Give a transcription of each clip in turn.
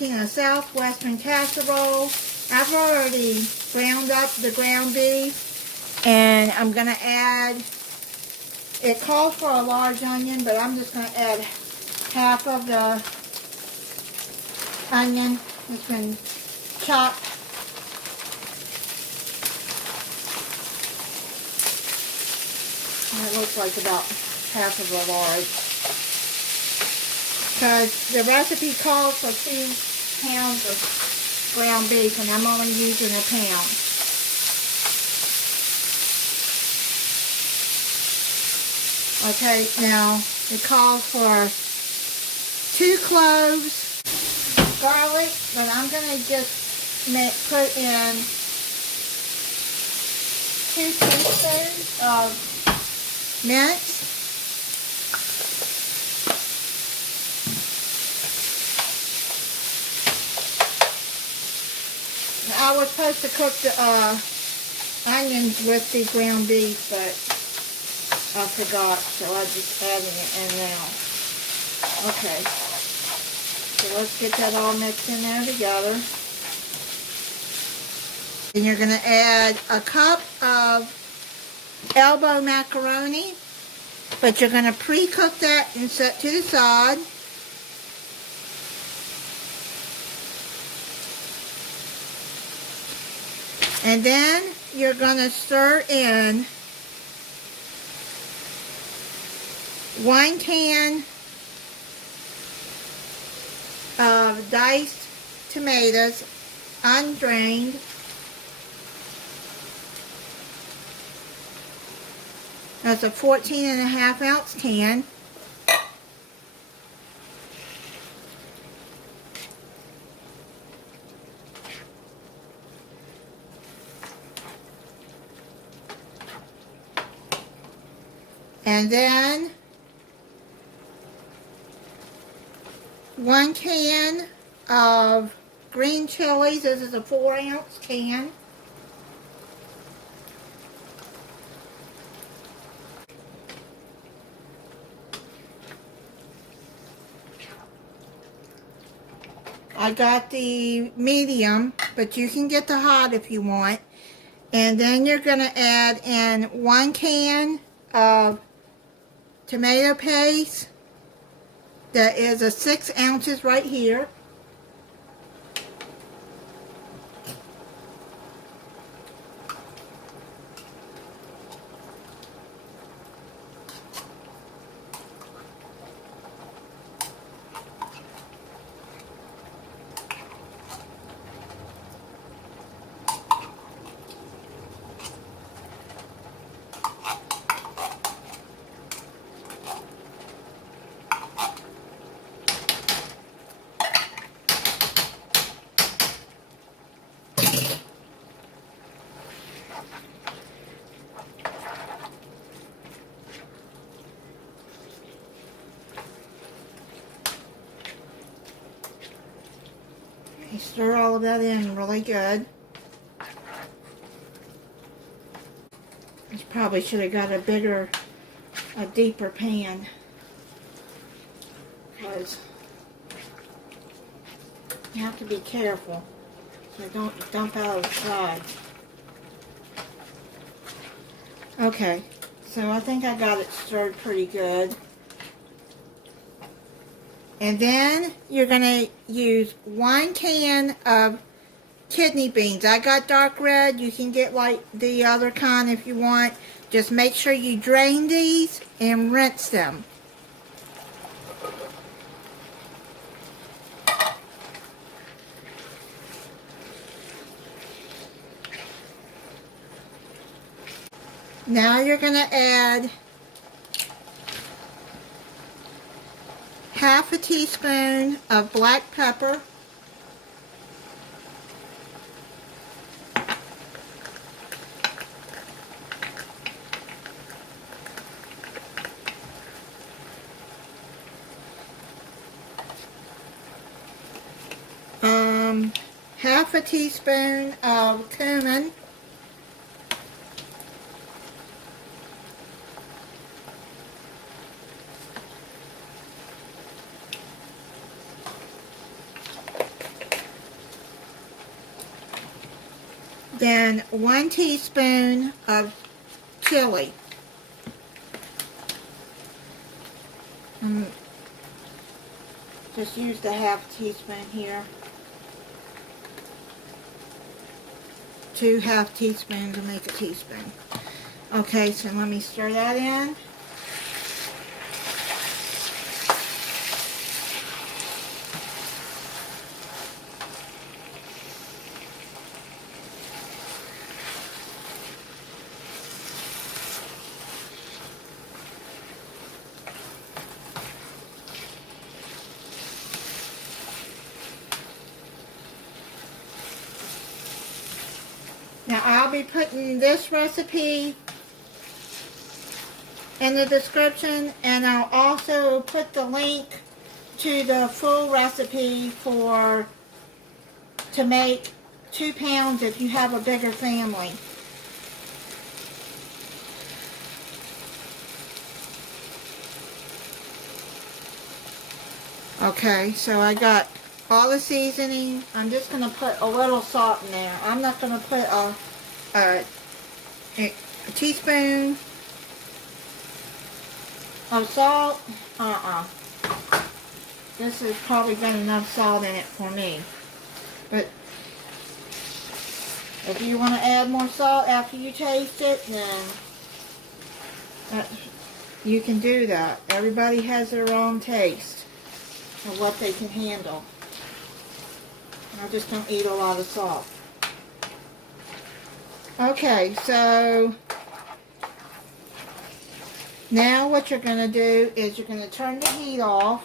making a Southwestern casserole. I've already ground up the ground beef, and I'm going to add, it calls for a large onion, but I'm just going to add half of the onion that's been chopped. And it looks like about half of a large. Because the recipe calls for 2 pounds of ground beef, and I'm only using a pound. Okay, now it calls for 2 cloves, garlic, but I'm going to just put in 2 teaspoons of mince. I was supposed to cook the onions with the ground beef, but I forgot, so I'm just adding it in now. Okay, so let's get that all mixed in there together. And you're going to add a cup of elbow macaroni, but you're going to pre-cook that and set to the side. And then you're going to stir in 1 can of diced tomatoes, undrained. That's a 14.5-ounce can. And then 1 can of green chilies. This is a 4-ounce can. I got the medium, but you can get the hot if you want. And then you're going to add in 1 can of tomato paste. That is a 6 ounces right here. You stir all of that in really good. I probably should have got a deeper pan. Because you have to be careful so don't dump out of the sides. Okay, so I think I got it stirred pretty good. And then you're going to use 1 can of kidney beans. I got dark red. You can get like the other kind if you want. Just make sure you drain these and rinse them. Now you're going to add half a teaspoon of black pepper, half a teaspoon of cumin, Then 1 teaspoon of chili. Just use the half teaspoon here. 2 half teaspoons to make a teaspoon. Okay, so let me stir that in. Now I'll be putting this recipe in the description, and I'll also put the link to the full recipe to make 2 pounds if you have a bigger family. Okay, so I got all the seasoning. I'm just going to put a little salt in there. I'm not going to put a teaspoon of salt. This has probably got enough salt in it for me. But if you want to add more salt after you taste it, then you can do that. Everybody has their own taste of what they can handle. I just don't eat a lot of salt. Okay, so now what you're going to do is you're going to turn the heat off.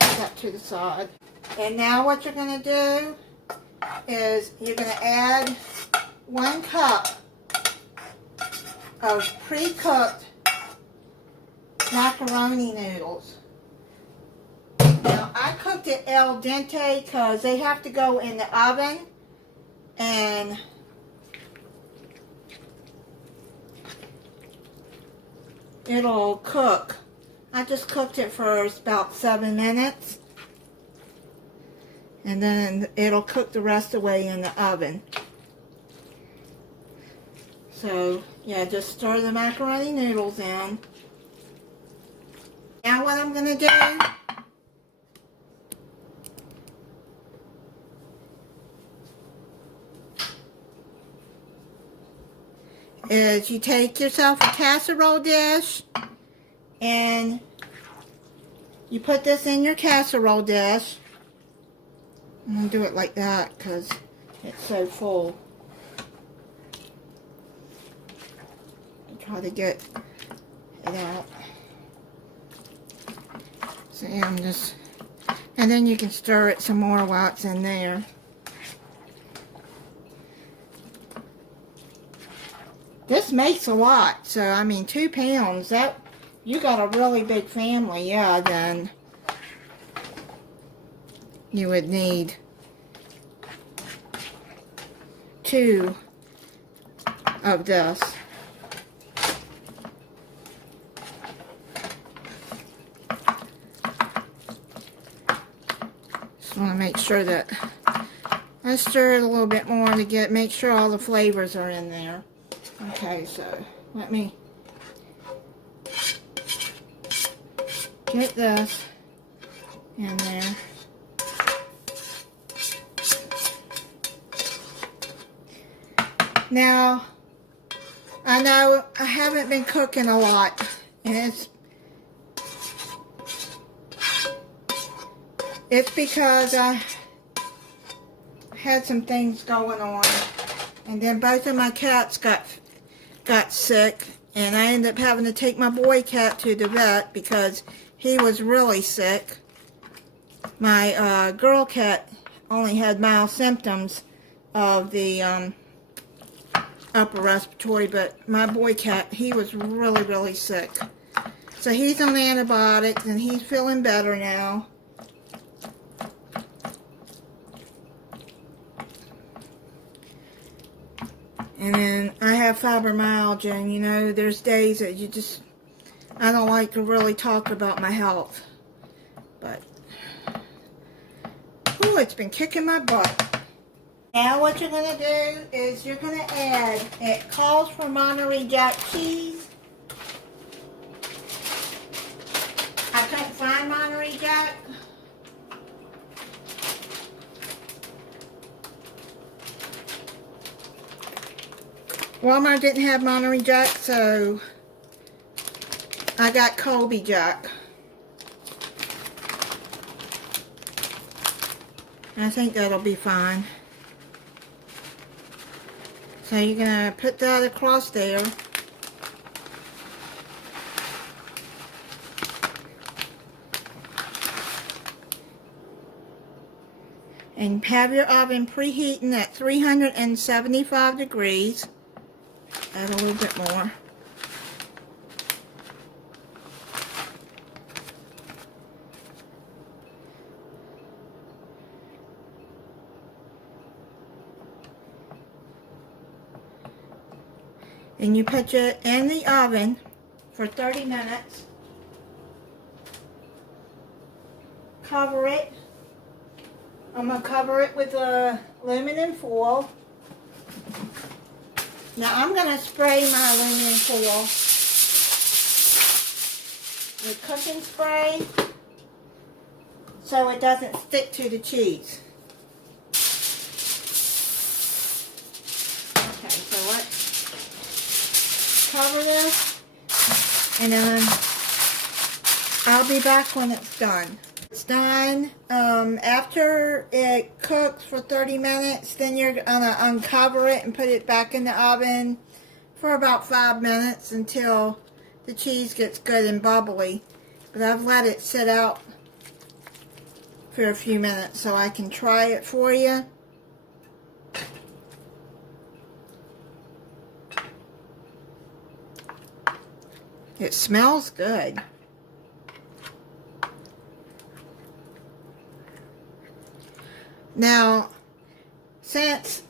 Put that to the side. And now what you're going to do is you're going to add 1 cup of pre-cooked macaroni noodles. Now, I cooked it al dente because they have to go in the oven, and it'll cook. I just cooked it for about 7 minutes, and then it'll cook the rest of the way in the oven. So, yeah, just stir the macaroni noodles in. Now what I'm going to do is you take yourself a casserole dish and you put this in your casserole dish. I'm going to do it like that because it's so full. Try to get it out. So yeah, and then you can stir it some more while it's in there. This makes a lot, so I mean 2 pounds, that, you got a really big family, yeah, then you would need 2 of this. Just want to make sure that I stir it a little bit more to make sure all the flavors are in there. Okay, so let me get this in there. Now, I know I haven't been cooking a lot, and it's because I had some things going on, and then both of my cats got sick, and I ended up having to take my boy cat to the vet because he was really sick. My girl cat only had mild symptoms of the upper respiratory, but my boy cat, he was really, really sick. So he's on antibiotics, and he's feeling better now. And then I have fibromyalgia, and you know, there's days that I don't like to really talk about my health. But, ooh, it's been kicking my butt. Now what you're going to do is you're going to add, it calls for Monterey Jack cheese. I couldn't find Monterey Jack. Walmart didn't have Monterey Jack, so I got Colby Jack. I think that'll be fine. So you're going to put that across there. And have your oven preheating at 375 degrees. Add a little bit more. And you put it in the oven for 30 minutes. Cover it. I'm going to cover it with aluminum foil. Now I'm going to spray my aluminum foil with cooking spray so it doesn't stick to the cheese. Okay, so let's cover this, and then I'll be back when it's done. It's done. After it cooks for 30 minutes, then you're gonna uncover it and put it back in the oven for about 5 minutes until the cheese gets good and bubbly. But I've let it sit out for a few minutes so I can try it for you. It smells good. Now, since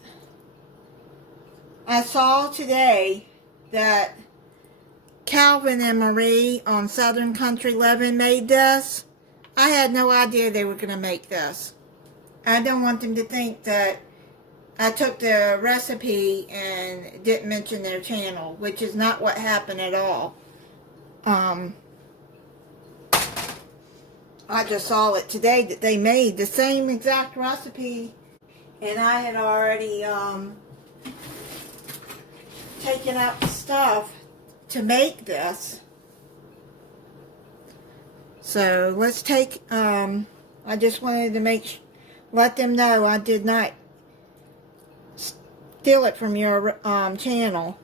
I saw today that Calvin and Marie on Southern Country Living made this, I had no idea they were going to make this. I don't want them to think that I took the recipe and didn't mention their channel, which is not what happened at all. I just saw it today that they made the same exact recipe, and I had already taken out the stuff to make this. So let's take, I just wanted to let them know I did not steal it from your channel,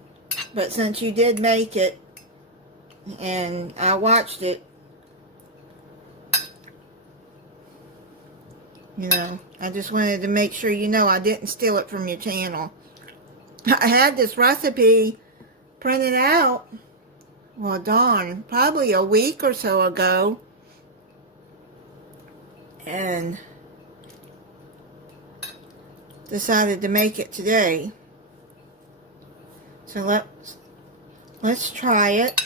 but since you did make it and I watched it, you know, I just wanted to make sure you know I didn't steal it from your channel. I had this recipe printed out, well, darn, probably a week or so ago, and decided to make it today. So let's try it.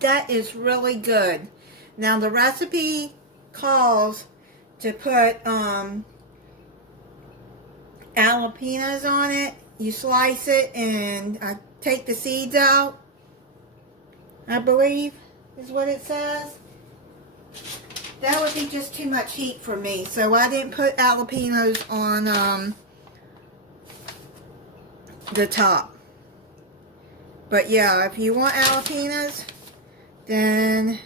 That is really good. Now the recipe calls to put jalapenos on it. You slice it and take the seeds out, I believe is what it says. That would be just too much heat for me, so I didn't put jalapenos on the top. But yeah, if you want jalapenos, then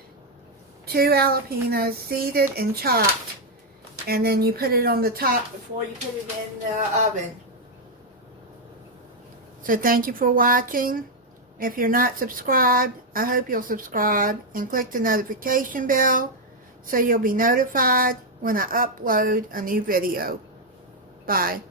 2 jalapenos seeded and chopped, and then you put it on the top before you put it in the oven. So thank you for watching. If you're not subscribed, I hope you'll subscribe and click the notification bell so you'll be notified when I upload a new video. Bye.